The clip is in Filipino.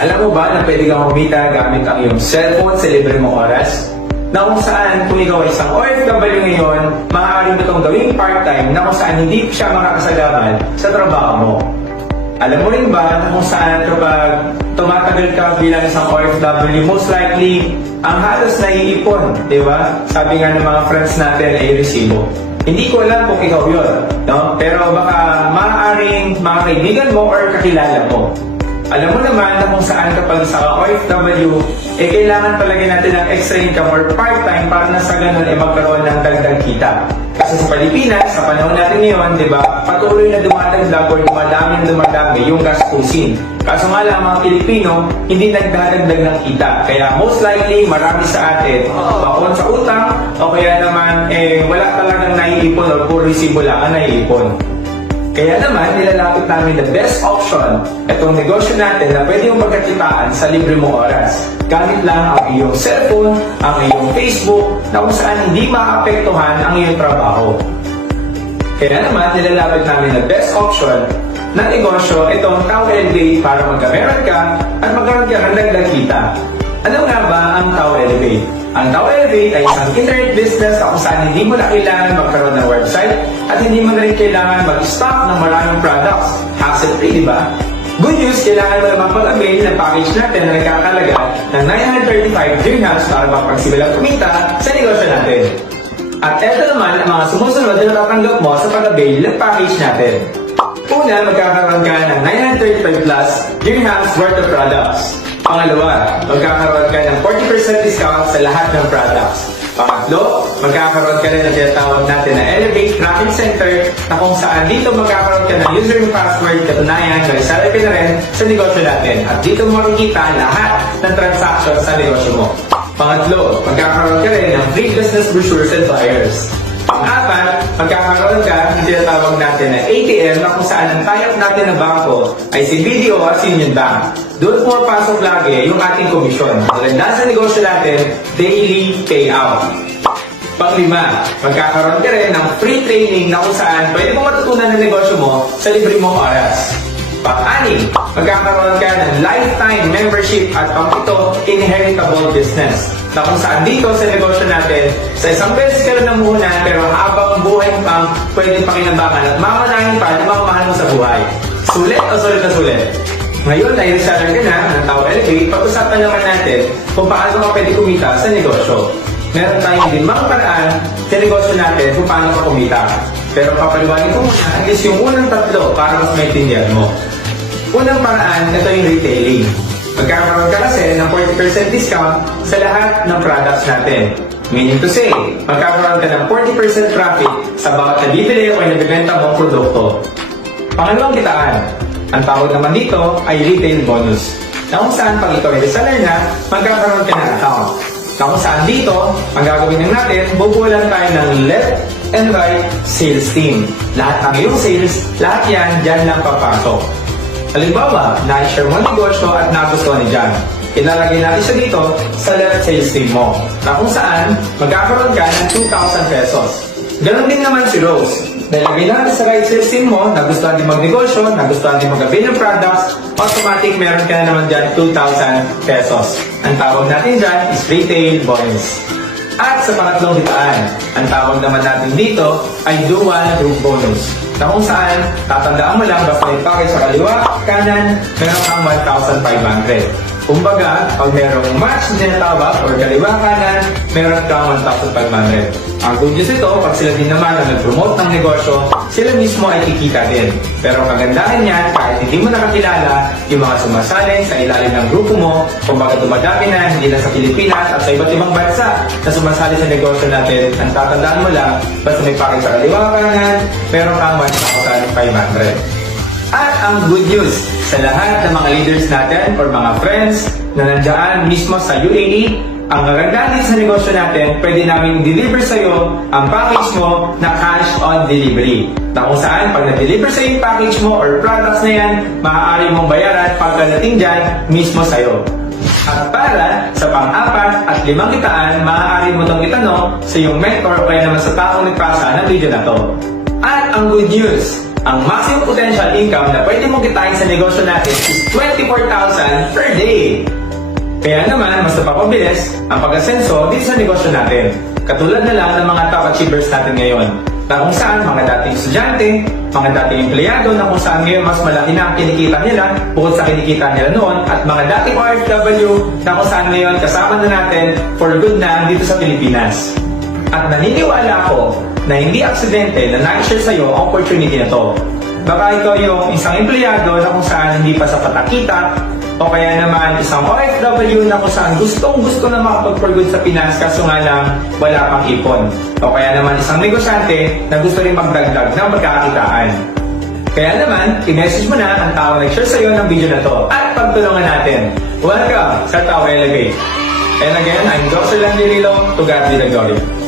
Alam mo ba na pwede kang kumita gamit ang iyong cellphone sa libre mong oras? Na kung saan, kung ikaw ay isang OFW ngayon, maaari mo itong gawing part-time na kung saan hindi siya makakasagabal sa trabaho mo. Alam mo rin ba na kung saan kapag tumatagal ka bilang isang OFW, most likely, ang halos naiipon, di ba? Sabi nga ng mga friends natin ay resibo. Hindi ko alam kung ikaw yun, no? Pero baka maaaring mga kaibigan mo or kakilala mo. Alam mo naman na kung saan kapag sa OFW, kailangan palagyan natin ng extra income or part-time para na sa ganun magkaroon ng dagdag kita. Kasi sa Pilipinas, sa panahon natin ngayon, di ba, patuloy na dumadagdag or dumadami yung gastusin. Kaso nga lang, mga Pilipino, hindi nagdadagdag ng kita. Kaya most likely, marami sa atin, bakon sa utang, o kaya naman, wala talagang naiipon or puro resibo lang ang naiipon. Kaya naman, nilalapit namin the best option, itong negosyo natin na pwede mong pagkakitaan sa libre mong oras. Gamit lang ang iyong cellphone, ang iyong Facebook, na kung saan hindi maapektuhan ang iyong trabaho. Kaya naman, nilalapit namin the best option na negosyo, itong Tao Elevate para magkameron ka at magkaroon ka ng dagdag kita. Ano nga ba ang Tao Elevate? Ang Tao Elevate ay isang internet business na kung saan hindi mo na kailangan magkaroon ng website at hindi mo na rin kailangan mag-stock ng maraming products. Hassle-free, di ba? Good news, kailangan mo naman pag-avail ng package natin na nagkakalaga ng 935 dirhams para mapagsimulang kumita sa negosyo natin. At eto naman ang mga sumusunod na natatanggap mo sa pag-avail ng package natin. Una, magkakaroon ka ng 935 plus dirhams worth of products. Pangalawa, magkakaroon ka ng 40% discount sa lahat ng products. Pangatlo, magkakaroon ka rin ng tinatawag natin na Elevate Tracking Center na kung saan dito magkakaroon ka ng user and password katunayan na isarap na rin sa negosyo natin. At dito mo makikita lahat ng transactions sa negosyo mo. Pangatlo, magkakaroon ka rin ng free business brochures and flyers. Pang-apat, magkakaroon ka ng tinatawag natin na ATM na kung saan ang tie-up natin na bangko ay si BDO at Union Bank. Doon pumapasok lagi yung ating komisyon. Maganda sa negosyo natin, daily payout. Pang-lima, magkakaroon ka rin ng free training na kung saan pwede mong matutunan ng negosyo mo sa libre mong oras. Pang-anim, magkakaroon ka ng lifetime membership at pang-ito, inheritable business. Na kung saan dito sa negosyo natin, sa isang beses ka lang namuhunan pero habang buhay pang pwedeng pakinabangan at mamanahin pa na mamahal mo sa buhay. Sulit o sulit na sulit? Ngayon ay reseller ka na ng Tao Elevate, pag-usapan naman natin kung paano ka pwede kumita sa negosyo. Meron tayong 5 paraan sa negosyo natin kung paano ka kumita. Pero papaliwanag ko muna at least yung unang 3 para mas maintindihan mo. Unang paraan, ito yung retailing. Magkakaroon ka kasi ng 40% discount sa lahat ng products natin. Meaning to say, magkakaroon ka ng 40% profit sa bawat nabibili o nabibenta mong produkto. Pangalawang kitaan, ang tawag naman dito ay retail bonus. Na kung saan pag ikaw ay reseller na, magkakaroon ka ng account. Na kung saan dito, ang gagawin ng natin, bubulan tayo ng left and right sales team. Lahat ng iyong sales, lahat yan, dyan lang papasok. Halimbawa, na-share mo ang negosyo at nagustuhan ni John. Ilalagay natin siya dito sa left sales team mo. Na kung saan, magkakaroon ka ng 2,000 pesos. Ganon din naman si Rose. Nilagay natin sa right sales team mo, nagustuhan din magnegosyo, nagustuhan din mag-avail ng products, automatic meron ka na naman dyan 2,000 pesos. Ang tawag natin dyan is retail bonus. At sa pangatlong kitaan, ang tawag naman natin dito ay dual group bonus. Na kung saan, tatandaan mo lang basta may package sa kaliwa, kanan, meron kang 1,500. Kumbaga, pag merong match na tinatawag or kaliwa kanan, meron kang 1,500. Ang good news ito, pag sila din naman na nag-promote ng negosyo, sila mismo ay kikita din. Pero kagandahan niyan, kahit hindi mo nakakilala, yung mga sumasali sa ilalim ng grupo mo, kumbaga dumadami na, hindi na sa Pilipinas at sa iba't ibang bansa na sumasali sa negosyo natin, ang tatandaan mo lang, basta may package sa kaliwa kanan, meron kang 1,500. At ang good news, sa lahat ng mga leaders natin or mga friends na nandiyan mismo sa UAE, ang kagandahan din sa negosyo natin, pwede namin deliver sa'yo ang package mo na cash on delivery. Na kung saan, pag na-deliver sa'yo yung package mo or products na yan, maaari mong bayaran pagkadating dyan mismo sa'yo. At para sa pang-4 at 5 kitaan, maaari mo itong itanong sa iyong mentor o kaya naman sa taong nagpasa ng video na to. At ang good news, Ang maximum potential income na pwede mong kitain sa negosyo natin is 24,000 per day. Kaya naman, mas napapabilis ang pag-asenso dito sa negosyo natin. Katulad na lang ng mga top achievers natin ngayon, na kung saan mga dating estudyante, mga dating empleyado na kung saan ngayon mas malaki na ang kinikita nila bukod sa kinikita nila noon, at mga dating OFW na kung saan ngayon kasama na natin for good na dito sa Pilipinas. At naniniwala ako na hindi aksidente na na-share sa'yo ang opportunity na to. Baka ikaw yung isang empleyado na kung saan hindi pa sapat ang kita, o kaya naman isang OFW na kung saan gustong-gusto na makapag-for good sa Pinas kaso nga lang wala pang ipon. O kaya naman isang negosyante na gusto rin magdagdag ng pagkakakitaan. Kaya naman, i-message mo na ang tao na nag-share sa'yo ng video na to at pagtulungan natin. Welcome sa Tao Elevate. And again, I'm Dr. Landy Rilo, to God be the glory.